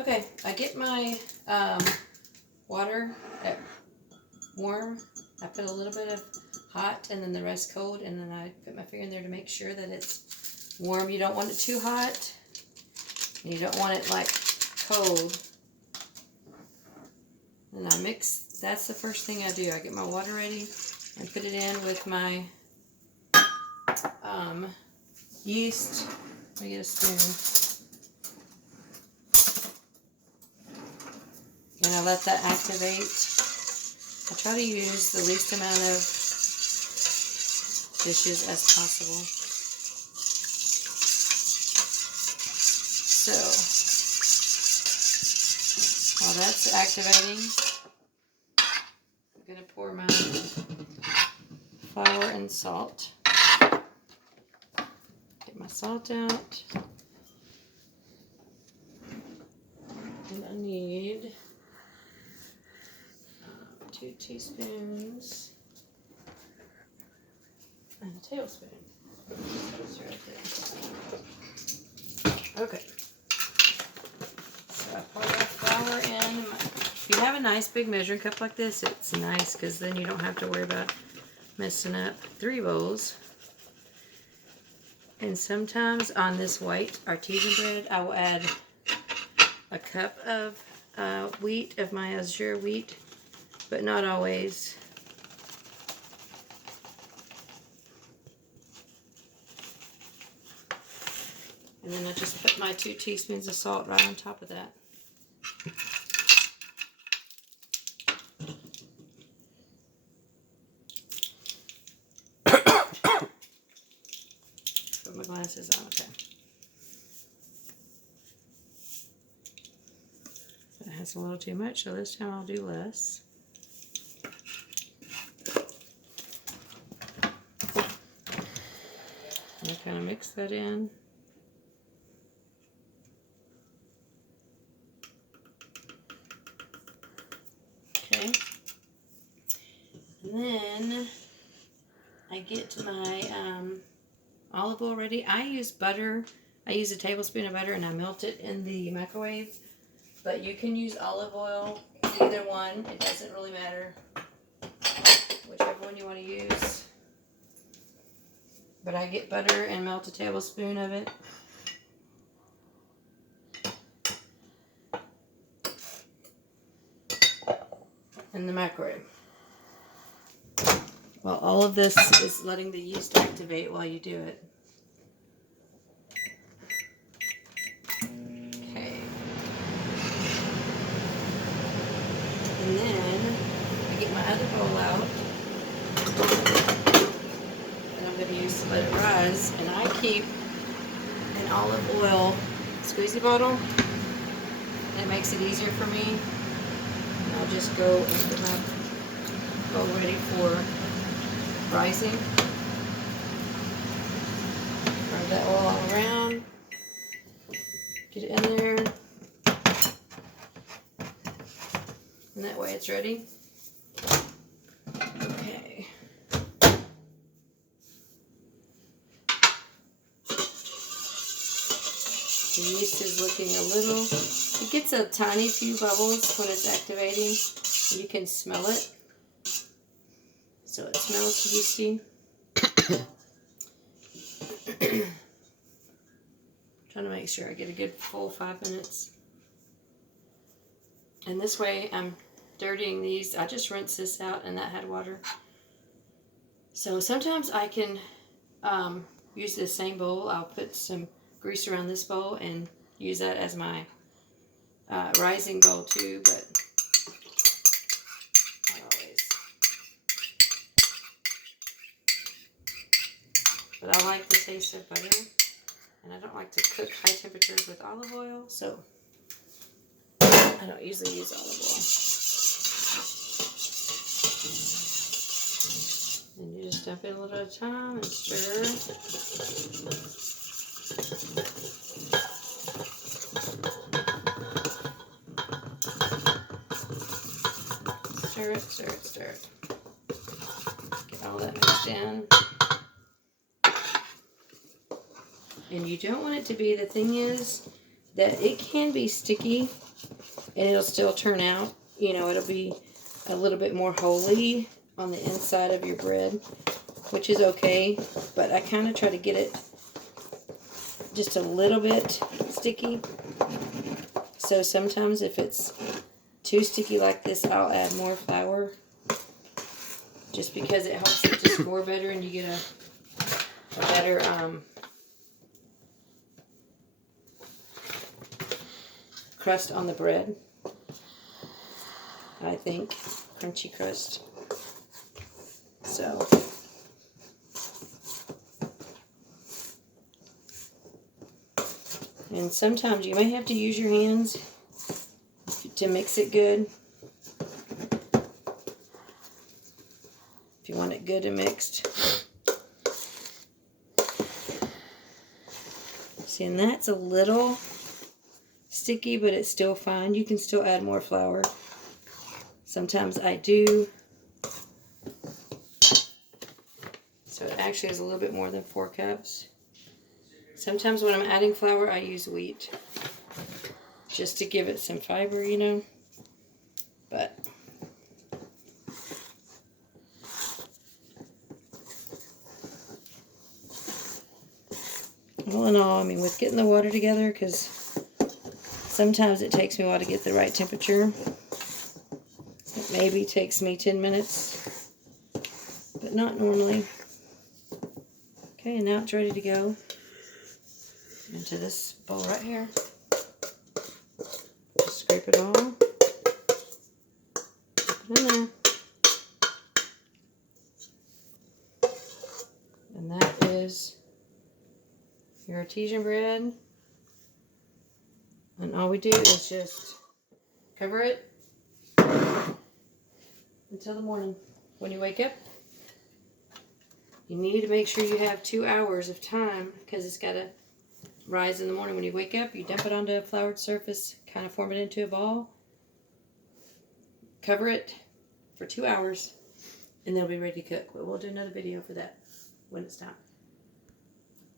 Okay, I get my water at warm. I put a little bit of hot and then the rest cold, and then I put my finger in there to make sure that it's warm. You don't want it too hot, and you don't want it like cold. And I mix. That's the first thing I do. I get my water ready and put it in with my yeast. Let me get a spoon. And I let that activate. I try to use the least amount of dishes as possible. So, while that's activating, I'm going to pour my flour and salt. Get my salt out. And I need 2 teaspoons and a tablespoon. That's right there. Okay. So I pour that flour in. If you have a nice big measuring cup like this, it's nice because then you don't have to worry about messing up 3 bowls. And sometimes on this white artisan bread, I will add a cup of wheat, of my azure wheat, but not always. And then I just put my 2 teaspoons of salt right on top of that. Put my glasses on, okay. That has a little too much, so this time I'll do less. And I kind of mix that in. Okay. And then I get my olive oil ready. I use butter. I use a tablespoon of butter and I melt it in the microwave. But you can use olive oil, either one. It doesn't really matter. Whichever one you want to use. But I get butter and melt a tablespoon of it. In the microwave. Well, all of this is letting the yeast activate while you do it. Okay. And then I get my other bowl out. And I'm going to use to let it rise. And I keep an olive oil squeezy bottle. And it makes it easier for me. And I'll just go and get my bowl ready for rising. Spread that oil all around. Get it in there. And that way it's ready. Okay. The yeast is looking a little, it gets a tiny few bubbles when it's activating. You can smell it. So it smells yeasty. Trying to make sure I get a good full 5 minutes. And this way I'm dirtying these. I just rinsed this out and that had water. So sometimes I can use this same bowl. I'll put some grease around this bowl and use that as my rising bowl too, but not always. But I like the taste of butter, and I don't like to cook high temperatures with olive oil, so I don't usually use olive oil. And you just dump it a little at a time and stir. Stir it, stir it, stir it. Get all that mixed in. And you don't want it to be, the thing is that it can be sticky and it'll still turn out. You know, it'll be a little bit more holy on the inside of your bread, which is okay. But I kind of try to get it just a little bit sticky. So sometimes if it's too sticky like this, I'll add more flour, just because it helps it to score better and you get a better crust on the bread. I think crunchy crust. So and sometimes you may have to use your hands to mix it good. If you want it good and mixed. See, and that's a little sticky, but it's still fine. You can still add more flour. Sometimes I do. So it actually is a little bit more than 4 cups. Sometimes when I'm adding flour, I use wheat, just to give it some fiber, you know. But all in all, I mean, with getting the water together, because sometimes it takes me a while to get the right temperature. It maybe takes me 10 minutes, but not normally. Okay, and now it's ready to go into this bowl right here. Just scrape it all. Put it in there. And that is your artesian bread. And all we do is just cover it until the morning. When you wake up, you need to make sure you have 2 hours of time, because it's got to rise in the morning. When you wake up, you dump it onto a floured surface, kind of form it into a ball, cover it for 2 hours, and they'll be ready to cook. But we'll do another video for that when it's time.